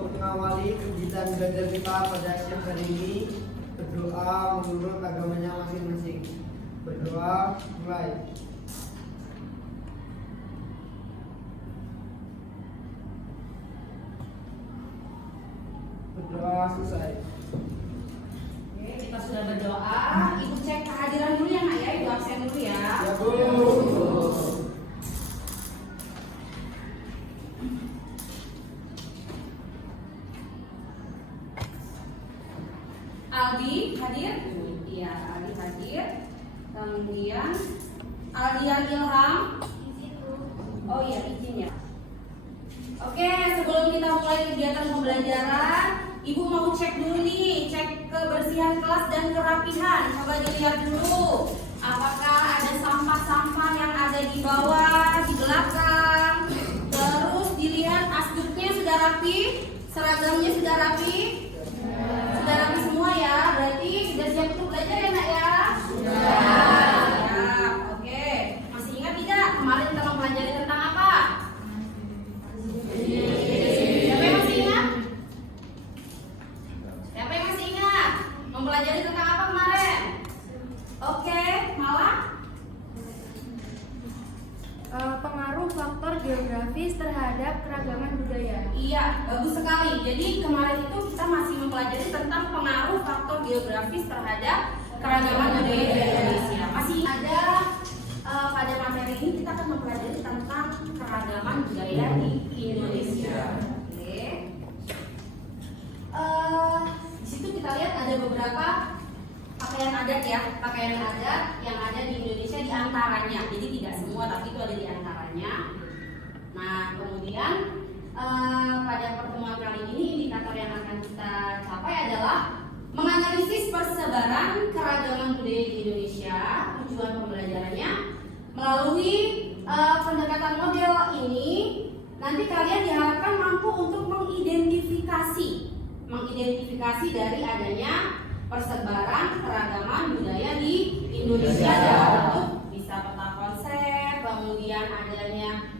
Untuk mengawali kegiatan belajar kita pada siang hari ini, berdoa menurut agamanya masing-masing. Berdoa, mulai. Berdoa selesai. Oke, kita sudah berdoa. Ibu cek kehadiran dulu ya, Nak ya. Ibu absen dulu ya. Ya, Bu. Aldi hadir? Iya, Aldi hadir. Kemudian Aldian Ilham. Oh iya, izin ya. Oke, sebelum kita mulai kegiatan pembelajaran, Ibu mau cek dulu nih, cek kebersihan kelas dan kerapihan. Coba dilihat dulu, apakah ada sampah-sampah yang ada di bawah, di belakang. Terus dilihat asduknya sudah rapi, seragamnya sudah rapi. Sudah rapi semua ya, berarti sudah siap untuk belajar ya, Nak ya? Sudah. Siap, oke. Masih ingat tidak kemarin kita mempelajari tentang apa? Siapa yang masih ingat? Siapa yang masih ingat? Mempelajari tentang apa kemarin? Oke, malah? Pengaruh faktor geografis terhadap keragaman budaya. Iya, bagus sekali. Jadi kemarin itu kita masih mempelajari tentang pengaruh faktor geografis terhadap keragaman budaya di Indonesia. Masih ada pada materi ini kita akan mempelajari tentang keragaman budaya di Indonesia. Oke. Di situ kita lihat ada beberapa pakaian adat ya, pakaian adat yang ada di Indonesia di antaranya. Jadi tidak semua, tapi itu ada di antaranya. Nah, kemudian pada pertemuan kali ini indikator yang akan kita capai adalah menganalisis persebaran keragaman budaya di Indonesia. Tujuan pembelajarannya melalui pendekatan model ini, nanti kalian diharapkan mampu untuk mengidentifikasi dari adanya persebaran keragaman budaya di Indonesia dalam bentuk bisa peta konsep, kemudian adanya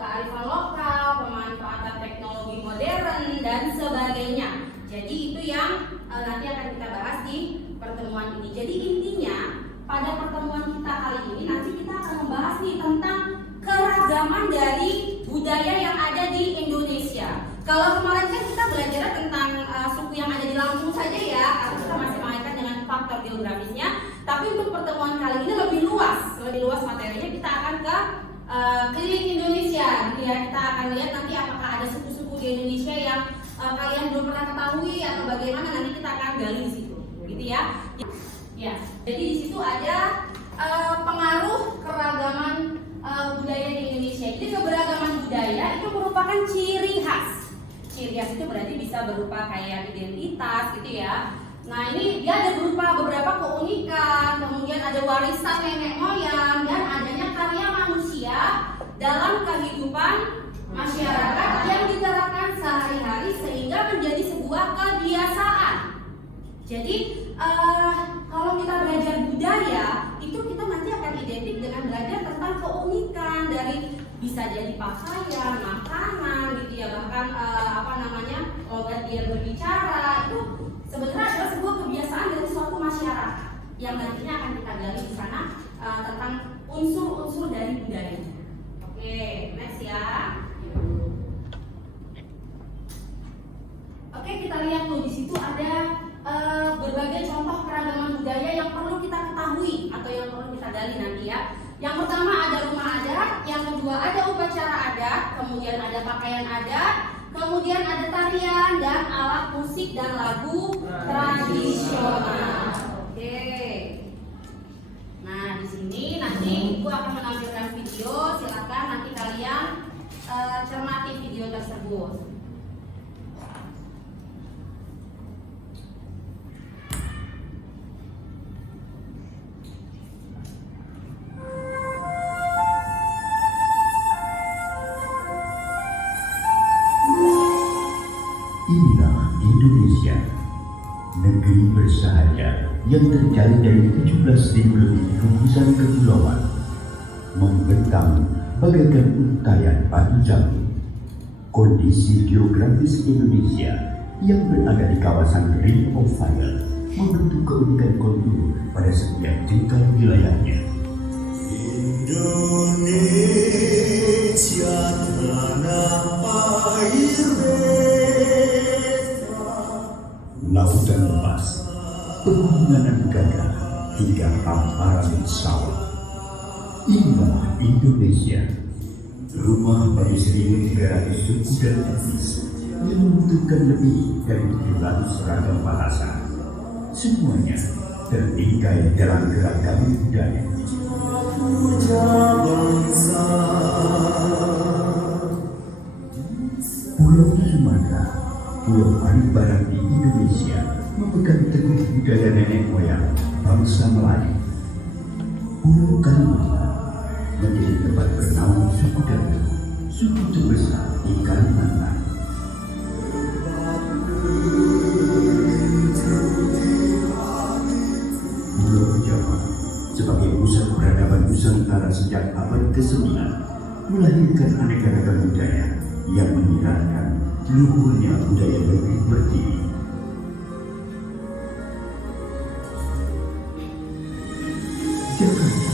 kearifan lokal, pemanfaatan teknologi modern dan sebagainya. Jadi itu yang nanti akan kita bahas di pertemuan ini. Jadi intinya pada pertemuan kita kali ini nanti kita akan membahas nih tentang keragaman dari budaya yang ada di Indonesia. Kalau kemarin kan kita belajar tentang suku yang ada di Lampung saja ya, karena kita masih mengaitkan dengan faktor geografisnya. Tapi untuk pertemuan kali ini lebih luas materinya. Kita akan ke keliling Indonesia, gitu ya. Kita akan lihat nanti apakah ada suku-suku di Indonesia yang kalian belum pernah ketahui atau bagaimana, nanti kita akan gali di situ, gitu ya. Ya, jadi di situ ada pengaruh keragaman budaya di Indonesia. Jadi keberagaman budaya itu merupakan ciri khas. Ciri khas itu berarti bisa berupa kayak identitas gitu ya. Nah ini dia ada berupa beberapa keunikan, kemudian ada warisan nenek moyang dan adanya karya manusia dalam kehidupan masyarakat yang diterapkan sehari-hari sehingga menjadi sebuah kebiasaan. Jadi kalau kita belajar budaya itu kita nanti akan identik dengan belajar tentang keunikan dari bisa jadi pakaian, makanan gitu ya, bahkan logat dia berbicara itu sebenarnya adalah sebuah kebiasaan dari suatu masyarakat yang nantinya akan kita gali di sana tentang unsur-unsur dari budaya. Oke, next ya. Oke, kita lihat tuh di situ ada berbagai contoh keragaman budaya yang perlu kita ketahui atau yang perlu kita gali nanti ya. Yang pertama ada rumah adat, yang kedua ada upacara adat, kemudian ada pakaian adat, kemudian ada tarian dan alat musik dan lagu tradisional. Oke. Nah, di sini nanti Ibu akan menampilkan video, silakan nanti kalian cermati video tersebut. Inilah Indonesia, negeri bersahaja yang terjalin dari 17.000 lebih gugusan kepulauan, membentang bagaikan untayan batu jambu. Kondisi geografis Indonesia yang berada di kawasan Ring of Fire membentuk keunikan kontur pada setiap tingkat wilayahnya. Indonesia tanah air lautan lepas, pegunungan gagah hingga hamparan sawah. Inilah Indonesia, rumah bagi 1.300 suku dan etnis yang membutuhkan lebih dari 700 ragam bahasa. Semuanya tertinggal dalam keragaman budaya. Pulau Sumatera, pulau paling barat di Indonesia, memegang teguh budaya nenek moyang bangsa Melayu. Pulau Kalimantan menjadi tempat bernaung suku Datuk, suku terbesar di Kalimantan. Pulau Jawa sebagai pusat peradaban Nusantara sejak abad ke-9 melahirkan aneka ragam budaya yang menyiratkan luhurnya budaya lebih berdiri. Jakarta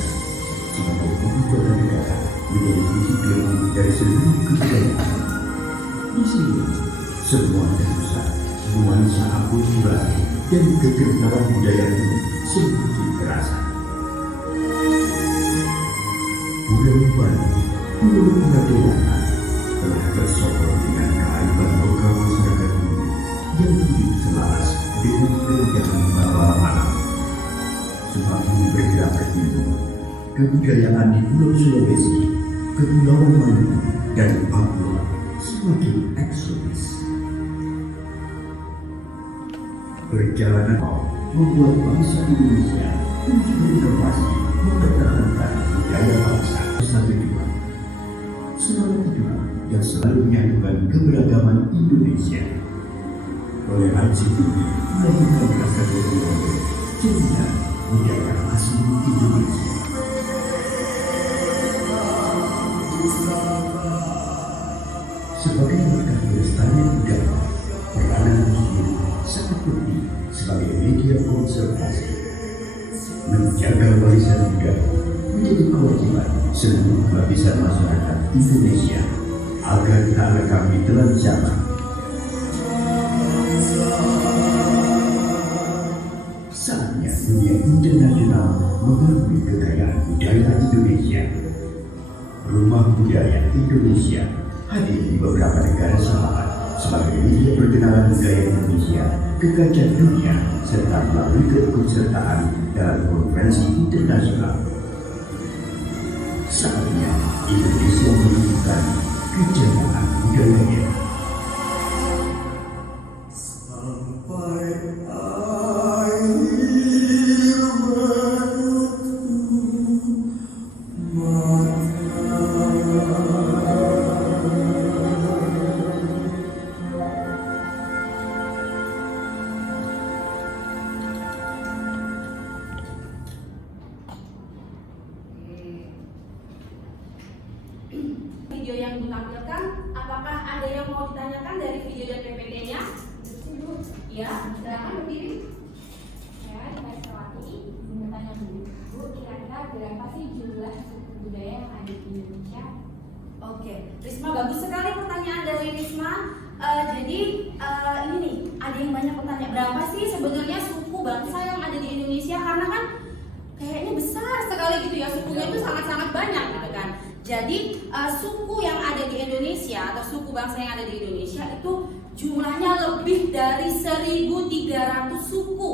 sebagai ibu kota negara menjadi titik temu dari seluruh kebudayaan. Di sini semua terpusat, nuansa akulturasi dan kekerabatan budaya itu semakin terasa. Pulau Bali, Pulau Pradewata telah bersokong dengan kearifan lokal masyarakat ini yang hidup selaras dengan kerjaan bawah alam. Semakin bergerak ke timur, kebudayaan di Pulau Sulawesi, Kepulauan Maluku, dan Papua semakin eksotis. Perjalanan membuat bangsa Indonesia untuk berinovasi mempertahankan budaya bangsa Selalu itu yang selalu menyatukan keberagaman Indonesia. Toleransi tinggi melahirkan rasa gotong royong, cerita budaya asli Indonesia. Sebagai langkah pelestarian budaya, peranan muslim sangat penting sebagai media konservasi. Menjaga warisan budaya menjadi kewajiban seluruh lapisan masyarakat Indonesia agar tak lekang di telan zaman. Saatnya dunia internasional mengakui kekayaan budaya Indonesia. Rumah Budaya Indonesia hadir di beberapa negara sahabat sebagai media perkenalan budaya Indonesia ke kancah dunia serta melalui keikutsertaan dalam konferensi internasional. Saatnya Indonesia menunjukkan kejayaan budayanya. Sampai akhir video yang ditampilkan, apakah ada yang mau ditanyakan dari video dan PPT-nya? Ya, silakan berdiri. Ya, Mbak Sawati, bertanya dulu. Bu, kira-kira berapa sih jumlah suku budaya yang ada di Indonesia? Oke, Risma, bagus sekali pertanyaan dari Risma. Jadi ini nih, ada yang banyak bertanya, berapa sih sebenarnya suku bangsa yang ada di Indonesia? Karena kan kayaknya besar sekali gitu ya, sukunya itu sangat-sangat banyak gitu kan. Jadi suku yang ada di Indonesia atau suku bangsa yang ada di Indonesia itu jumlahnya lebih dari 1.300 suku.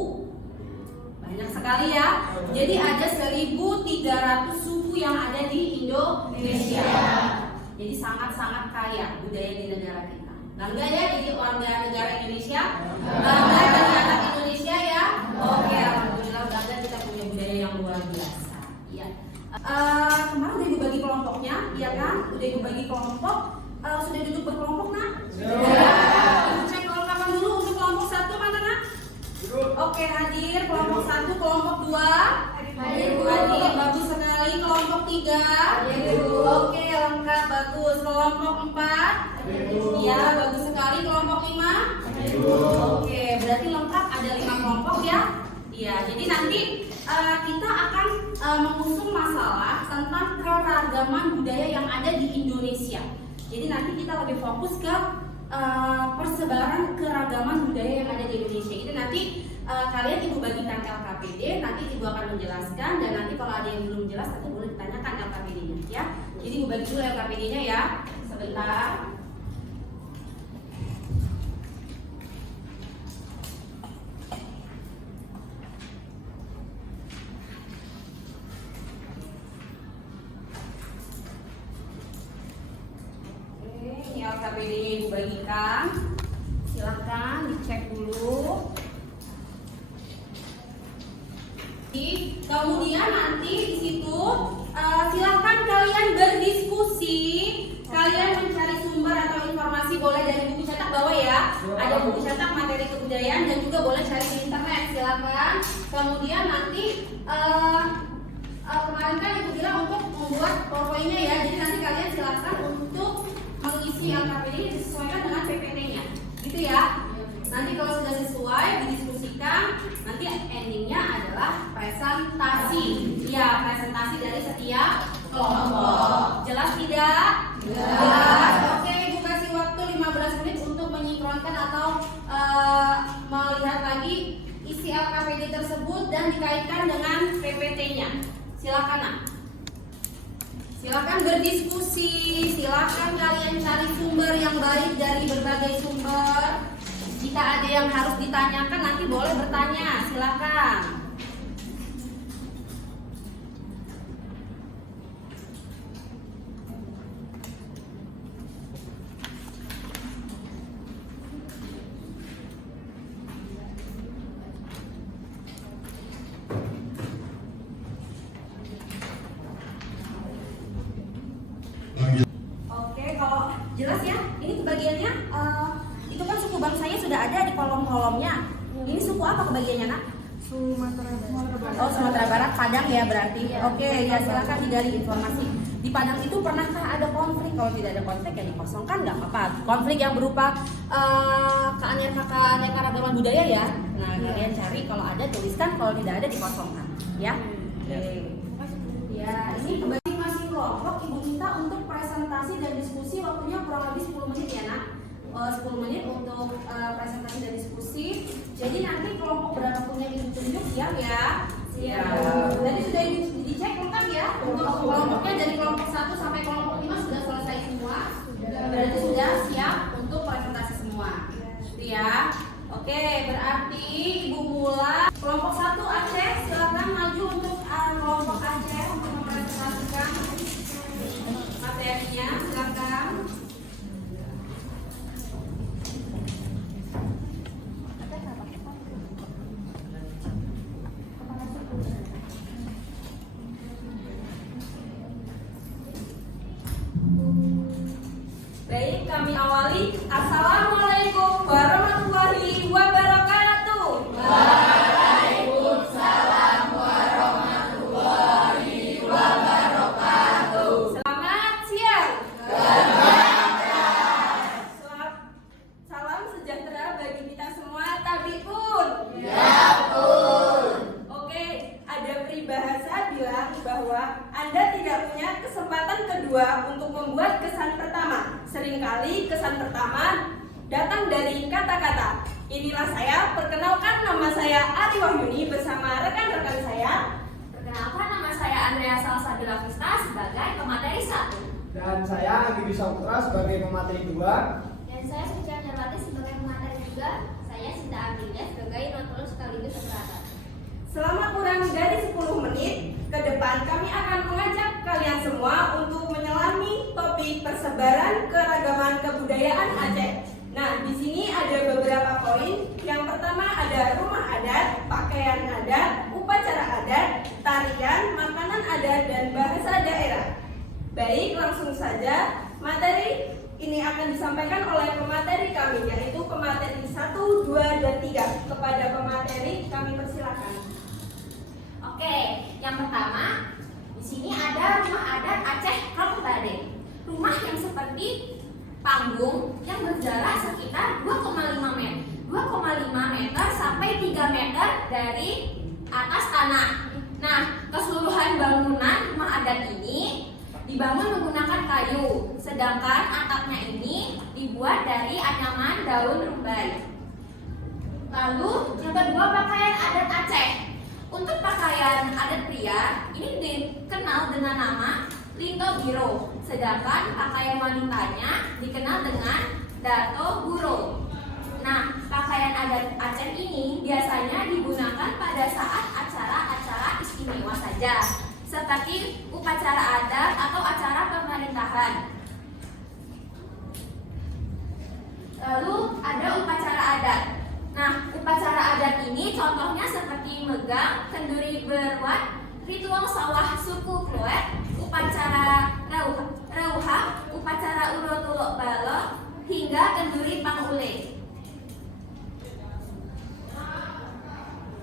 Banyak sekali ya. Jadi ada 1.300 suku yang ada di Indonesia. Jadi sangat-sangat kaya budaya di negara kita. Bangga ya jadi warga negara Indonesia? Bangga jadi anak Indonesia ya? Oke, alhamdulillah bangga kita punya budaya yang luar biasa. Iya. Kemarin udah dibagi kelompoknya, iya kan? Udah dibagi kelompok. Sudah duduk berkelompok nak? Sudah. Ibu cek kelengkapan dulu untuk kelompok 1 mana nak? Oke, hadir. Kelompok 1, kelompok 2 hadir, bagus sekali. Kelompok 3 hadir. Oke, lengkap, bagus. Kelompok 4 hadir. Ya, bagus sekali. Kelompok 5? Oke, berarti lengkap ada 5 kelompok ya. Iya, jadi nanti kita akan mengusung masalah tentang keragaman budaya yang ada di Indonesia. Jadi nanti kita lebih fokus ke persebaran keragaman budaya yang ada di Indonesia. Jadi nanti kalian ibu bagikan LKPD, nanti ibu akan menjelaskan, dan nanti kalau ada yang belum jelas nanti boleh ditanyakan LKPD-nya ya. Jadi ibu bagi dulu LKPD-nya ya, sebentar. Ini LKPD-nya ibu bagikan. Silahkan dicek dulu. Kemudian nanti di situ silahkan kalian berdiskusi. Kalian mencari sumber atau informasi boleh dari buku cetak bawah ya. Ada buku cetak materi kebudayaan dan juga boleh cari di internet. Silahkan. Kemudian nanti kemarin kan ibu bilang untuk membuat PowerPoint-nya ya. Jadi nanti kalian silahkan untuk mengisi LKPD disesuaikan dengan PPT-nya, gitu ya. Nanti kalau sudah sesuai didiskusikan, nanti endingnya adalah presentasi. Ya, presentasi dari setiap kelompok. Jelas tidak? Jelas. Oke, ibu kasih waktu 15 menit untuk menyinkronkan atau melihat lagi isi LKPD tersebut dan dikaitkan dengan PPT-nya. Silakan, Nak. Silakan berdiskusi, silakan kalian cari sumber yang baik dari berbagai sumber. Jika ada yang harus ditanyakan nanti boleh bertanya, silakan. Oke, kalau jelas ya, ini kebagiannya itu kan suku bangsanya sudah ada di kolom-kolomnya. Ini suku apa kebagiannya, Nak? Sumatera Barat. Oh, Sumatera Barat, Padang ya berarti. Oke, ya silakan digali informasi. Di Padang itu pernahkah ada konflik? Kalau tidak ada konflik ya dikosongkan, nggak apa-apa. Konflik yang berupa keanekaragaman budaya ya. Nah, kalian cari, kalau ada tuliskan, kalau tidak ada dikosongkan, ya. Ya, ini masing-masing kelompok ibu minta untuk presentasi dan diskusi, waktunya kurang lebih 10 menit ya, Nak. 10 menit untuk presentasi dan diskusi. Jadi nanti kelompok berapapun yang ditunjuk siap ya. Siap. Tadi sudah dicek lengkap ya. Untuk kelompoknya dari kelompok 1 sampai kelompok 5 sudah selesai semua. Berarti sudah siap untuk presentasi semua. Gitu ya. Oke, berarti ibu mulai. Kelompok 1 Aceh, silakan maju untuk kelompok Aceh untuk mempresentasikan materinya. Silakan. Baik, kami awali. Assalamualaikum warahmatullahi wabarakatuh. Waalaikumsalam warahmatullahi wabarakatuh. Selamat siang. Salam sejahtera bagi kita semua. Tabipun. Ya pun. Oke, ada peribahasa bilang bahwa Anda tidak punya kesempatan kedua untuk membuat kesan pertama. Seringkali kesan pertama datang dari kata-kata. Inilah saya, perkenalkan nama saya Ari Wahyuni bersama rekan-rekan saya. Perkenalkan, nama saya Andrea Salsabila Krista sebagai pemateri 1. Dan saya Anggi Saputra sebagai pemateri 2. Dan saya Suci Anjarwati sebagai pemateri 3. Saya Sinta Amelia sebagai notulen sekaligus operator. Selama kurang dari 10 menit ke depan kami akan mengajak kalian semua untuk menyelami topik persebaran keragaman kebudayaan Aceh. Nah, di sini ada beberapa poin. Yang pertama ada rumah adat, pakaian adat, upacara adat, tarian, makanan adat, dan bahasa daerah. Baik, langsung saja. Materi ini akan disampaikan oleh pemateri kami, yaitu pemateri 1, 2, dan 3. Kepada pemateri kami persilakan. Oke, yang pertama di sini ada rumah adat Aceh Kaputade. Rumah yang seperti panggung yang dari atas tanah. Nah, keseluruhan bangunan rumah adat ini dibangun menggunakan kayu, sedangkan atapnya ini dibuat dari anyaman daun rumbai. Lalu yang kedua, pakaian adat Aceh. Untuk pakaian adat pria ini dikenal dengan nama Linto Biro, sedangkan pakaian wanitanya dikenal dengan Dato Guro. Nah, pakaian adat Aceh ini biasanya digunakan pada saat acara-acara istimewa saja, seperti upacara adat atau acara pemerintahan. Lalu ada upacara adat. Nah, upacara adat ini contohnya seperti megang, kenduri berwat, ritual sawah suku Kloet, upacara rauhah, upacara urotulok balok, hingga kenduri pangule.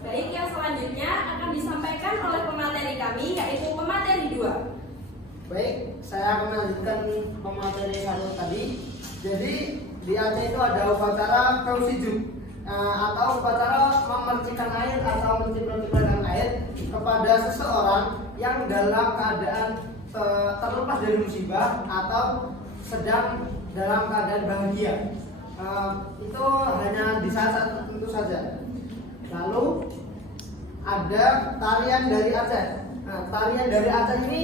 Baik, yang selanjutnya akan disampaikan oleh pemateri kami, yaitu pemateri 2. Baik, saya akan melanjutkan pemateri 1 tadi. Jadi di Aceh itu ada upacara Kausijuk, atau upacara memercikan air atau mencipratan air kepada seseorang yang dalam keadaan terlepas dari musibah atau sedang dalam keadaan bahagia. Itu hanya di saat tertentu saja. Lalu ada tarian dari Aceh. Nah, tarian dari Aceh ini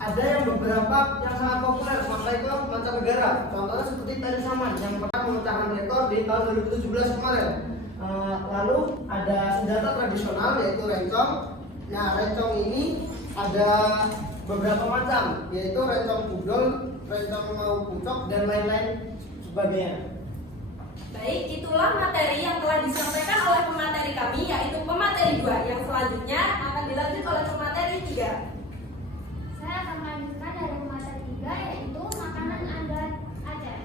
ada yang beberapa yang sangat populer sampai ke mancanegara. Contohnya seperti tari Saman yang pernah memecahkan rekor di tahun 2017 kemarin. Lalu ada senjata tradisional yaitu rencong. Nah, rencong ini ada beberapa macam, yaitu rencong pudol, rencong mau pucok, dan lain-lain sebagainya. Baik, itulah materi yang telah disampaikan oleh pemateri kami, yaitu pemateri 2. Yang selanjutnya akan dilanjut oleh pemateri 3. Saya akan melanjutkan dari materi 3, yaitu makanan adat Aceh.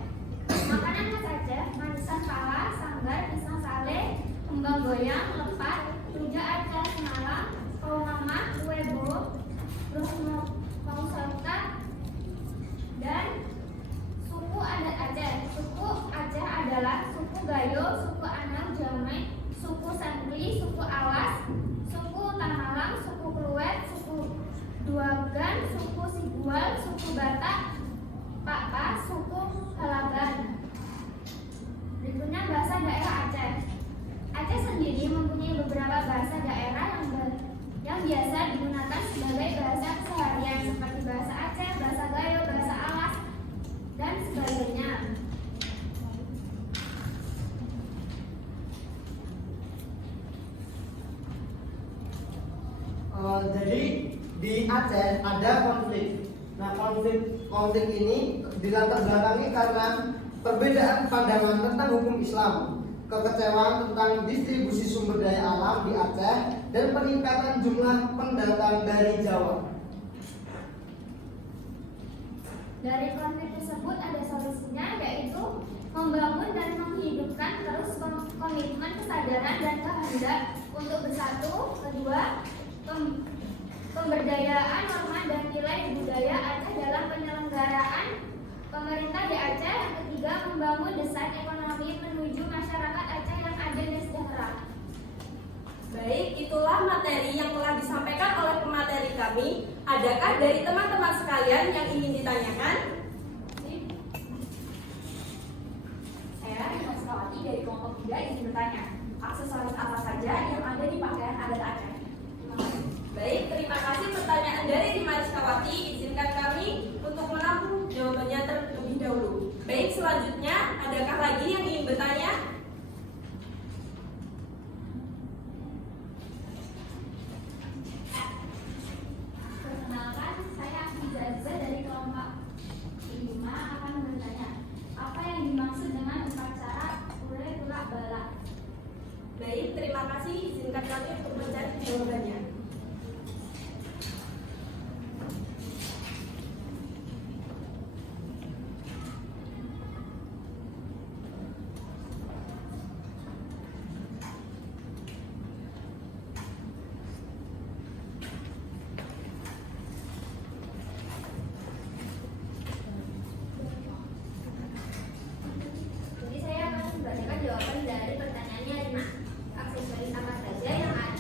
Makanan khas Aceh, manisan pala, sanggar, pisang sale, kembang goyang, lepat, rujak Aceh semalam, kaumama, kue bo, terus mau serta, dan suku adat Aceh. Suku Aceh adalah suku Gayo, suku Anam Jamai, suku Santri, suku Alas, suku Tanalang, suku Kluet, suku Duagan, suku Sigual, suku Batak, Pakpa, suku Halaban. Berikutnya bahasa daerah Aceh. Aceh sendiri mempunyai beberapa bahasa daerah yang biasa digunakan sebagai bahasa keseharian, seperti bahasa Aceh, bahasa Gayo, bahasa Alas, dan sebagainya. Jadi di Aceh ada konflik. Nah, konflik ini dilatar belakangi karena perbedaan pandangan tentang hukum Islam, kekecewaan tentang distribusi sumber daya alam di Aceh, dan peningkatan jumlah pendatang dari Jawa. Dari konflik tersebut ada solusinya, yaitu membangun dan menghidupkan terus komitmen, kesadaran, dan kehendak untuk bersatu. Kedua, pemberdayaan norma dan nilai budaya Aceh dalam penyelenggaraan pemerintah di Aceh. Yang ketiga, membangun desain ekonomi menuju masyarakat Aceh yang adil dan sejahtera. Baik, itulah materi yang telah disampaikan oleh pemateri kami. Adakah dari teman-teman sekalian yang ingin ditanyakan? Saya Mas Kawati dari kelompok 3 ingin bertanya, aksesoris apa saja yang ada di pakaian adat Aceh? Terima kasih. Baik, terima kasih pertanyaan dari Dimas Kawati. Izinkan kami untuk menampung jawabannya terlebih dahulu. Baik, selanjutnya adakah lagi yang ingin bertanya? Perkenalkan, saya Afiza dari kelompok 5 akan bertanya, apa yang dimaksud dengan upacara ure tulak balak? Baik, terima kasih. Izinkan kami untuk mencari jawabannya. Jadi saya akan membacakan jawaban dari pertanyaannya 5. Aksesoris apa saja yang ada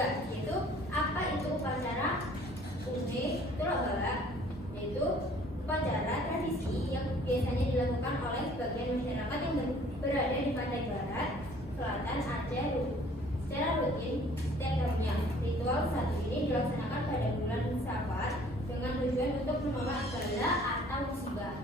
yaitu apa itu upacara UB Tulabala, yaitu upacara tradisi yang biasanya dilakukan oleh sebagian masyarakat yang berada di pantai barat, selatan Aceh secara rutin setiap tahunnya. Ritual satu ini dilaksanakan pada bulan Safar dengan tujuan untuk menolak bala atau musibah.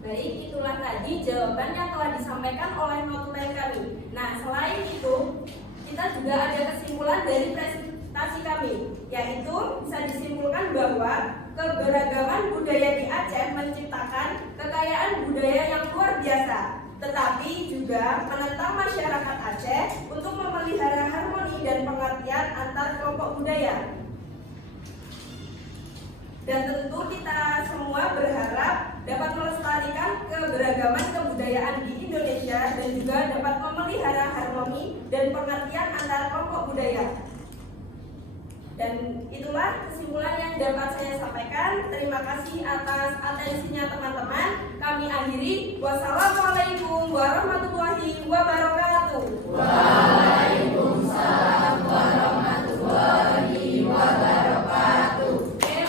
Baik, itulah tadi jawaban yang telah disampaikan oleh notulen kami. Nah, selain itu, kita juga ada kesimpulan dari presentasi kami, yaitu bisa disimpulkan bahwa keberagaman budaya di Aceh menciptakan kekayaan budaya yang luar biasa, tetapi juga menentang masyarakat Aceh untuk memelihara harmoni dan pengertian antar kelompok budaya. Dan tentu kita semua berharap dapat melestarikan keberagaman kebudayaan di Indonesia dan juga dapat memelihara harmoni dan pengertian antar kelompok budaya. Dan itulah kesimpulan yang dapat saya sampaikan. Terima kasih atas atensinya teman-teman. Kami akhiri. Wassalamualaikum warahmatullahi wabarakatuh. Waalaikumsalam warahmatullahi wabarakatuh. Oke,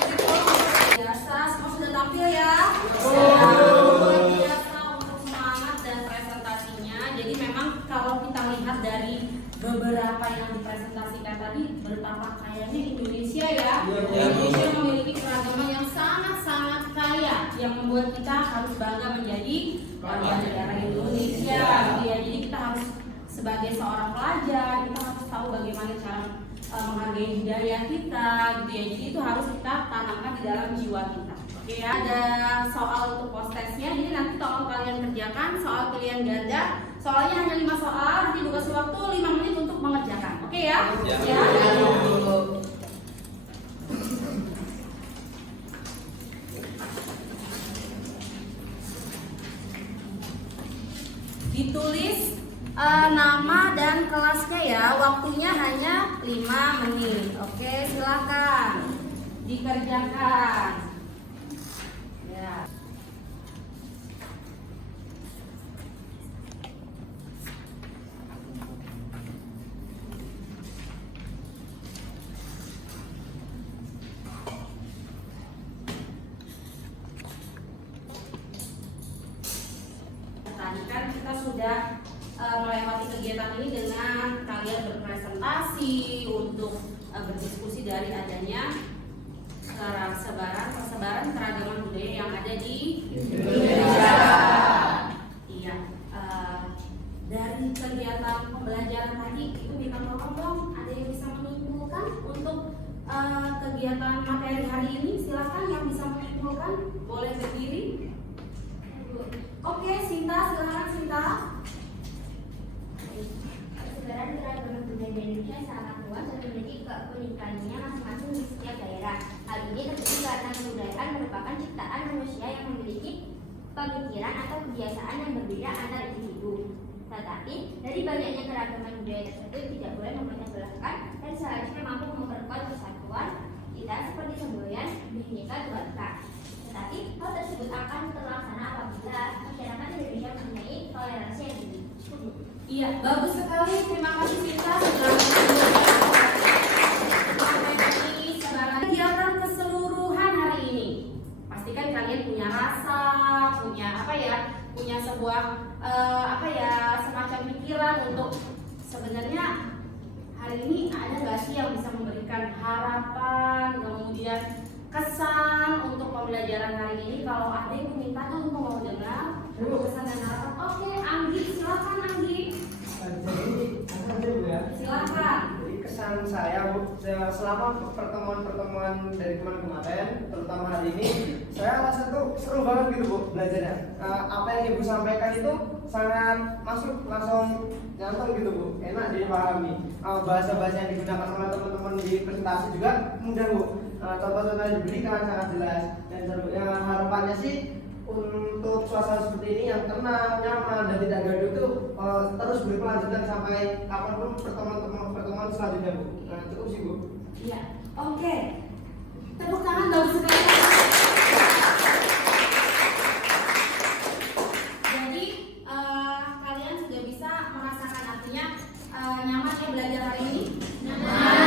biasa semua sudah tampil ya. Luar biasa untuk semangat dan presentasinya. Jadi memang kalau kita lihat dari beberapa yang dipresentasikan tadi, betapa kayanya Indonesia ya. Indonesia memiliki keragaman yang sangat-sangat kaya yang membuat kita harus bangga menjadi warga negara Indonesia. Gitu ya. Jadi kita harus sebagai seorang pelajar, kita harus tahu bagaimana cara menghargai budaya kita, gitu ya. Jadi itu harus kita tanamkan di dalam jiwa kita. Oke ya. Ada soal untuk post testnya, jadi nanti tolong kalian kerjakan soal pilihan ganda. Soalnya hanya 5 soal, nanti dikasih waktu 5 menit untuk mengerjakan. Oke ya? Ya. Ditulis nama dan kelasnya ya. Waktunya hanya 5 menit. Oke, silakan dikerjakan. Ya. Tadi kan kita sudah melewati kegiatan ini dengan kalian berpresentasi untuk berdiskusi dari adanya persebaran keragaman budaya yang ada di Indonesia. Iya. Dari kegiatan pembelajaran tadi itu minta tolong dong, ada yang bisa menyimpulkan untuk kegiatan materi hari ini? Silakan yang bisa menyimpulkan, boleh berdiri. Oke, Sinta, silakan Sinta. Persebaran keragaman budaya di Indonesia sangat luas dan memiliki keunikannya masing-masing di setiap daerah. Hal ini terjadi karena kebudayaan merupakan ciptaan manusia yang memiliki pemikiran atau kebiasaan yang berbeda antar individu. Tetapi dari banyaknya keragaman budaya tersebut tidak boleh memecah belahkan dan seharusnya mampu memperkuat persatuan kita seperti semboyan, Bhinneka Tunggal Ika. Tetapi hal tersebut akan terlaksana apabila masyarakat Indonesia mempunyai toleransi yang tinggi. Iya, bagus sekali. Terima kasih Sinta sudah menyampaikan kegiatan keseluruhan hari ini. Pastikan kalian punya rasa, punya sebuah semacam pikiran untuk sebenarnya hari ini ada nggak sih yang bisa memberikan harapan, kemudian kesan untuk pembelajaran hari ini. Kalau ada yang minta tuh mau dengar kesan dan harapan. Oke, Anggi, silakan Anggi. Silakan. Jadi kesan saya Bu, selama pertemuan dari kemarin, terutama hari ini, saya rasa tuh seru banget gitu Bu belajarnya. Apa yang Ibu sampaikan itu sangat masuk, langsung nyantol gitu Bu, enak dipahami. Bahasa-bahasa yang digunakan oleh teman-teman di presentasi juga mudah Bu. Contoh-contoh yang diberikan sangat jelas, dan harapannya sih untuk suasana seperti ini yang tenang, nyaman, dan tidak gaduh itu terus berkelanjutan sampai kapanpun pertemuan selanjutnya Bu. Cukup sih Bu. Iya, oke. Tepuk tangan bagus sekali. Jadi kalian sudah bisa merasakan artinya nyaman ya belajar hari ini? Nyaman.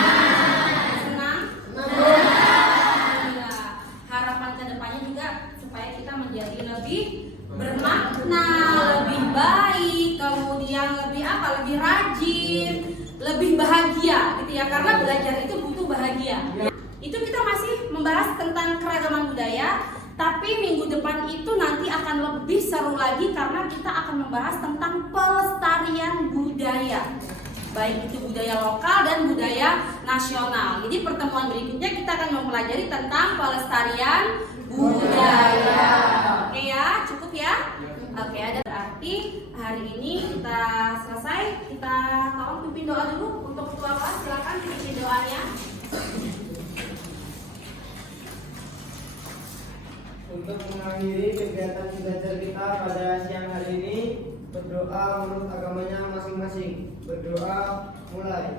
belajar itu butuh bahagia. Itu kita masih membahas tentang keragaman budaya, tapi minggu depan itu nanti akan lebih seru lagi karena kita akan membahas tentang pelestarian budaya. Baik itu budaya lokal dan budaya nasional. Jadi pertemuan berikutnya kita akan mempelajari tentang pelestarian budaya. Oke ya, cukup ya? Oke, ada berarti hari ini kita selesai. Kita tolong pimpin doa dulu untuk ketua kelas. Silakan pimpin doanya. Untuk mengakhiri kegiatan belajar kita pada siang hari ini, berdoa menurut agamanya masing-masing. Berdoa mulai.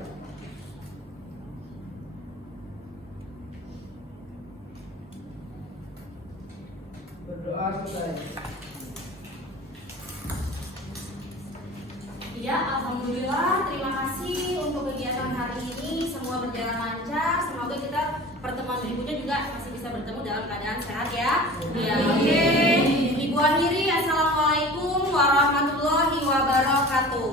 Berdoa selesai. Ya, alhamdulillah. Terima kasih untuk kegiatan hari ini. Semua berjalan lancar. Semoga kita pertemuan berikutnya juga masih bisa bertemu dalam keadaan sehat ya. Ya, oke. Ibu akhiri, assalamualaikum warahmatullahi wabarakatuh.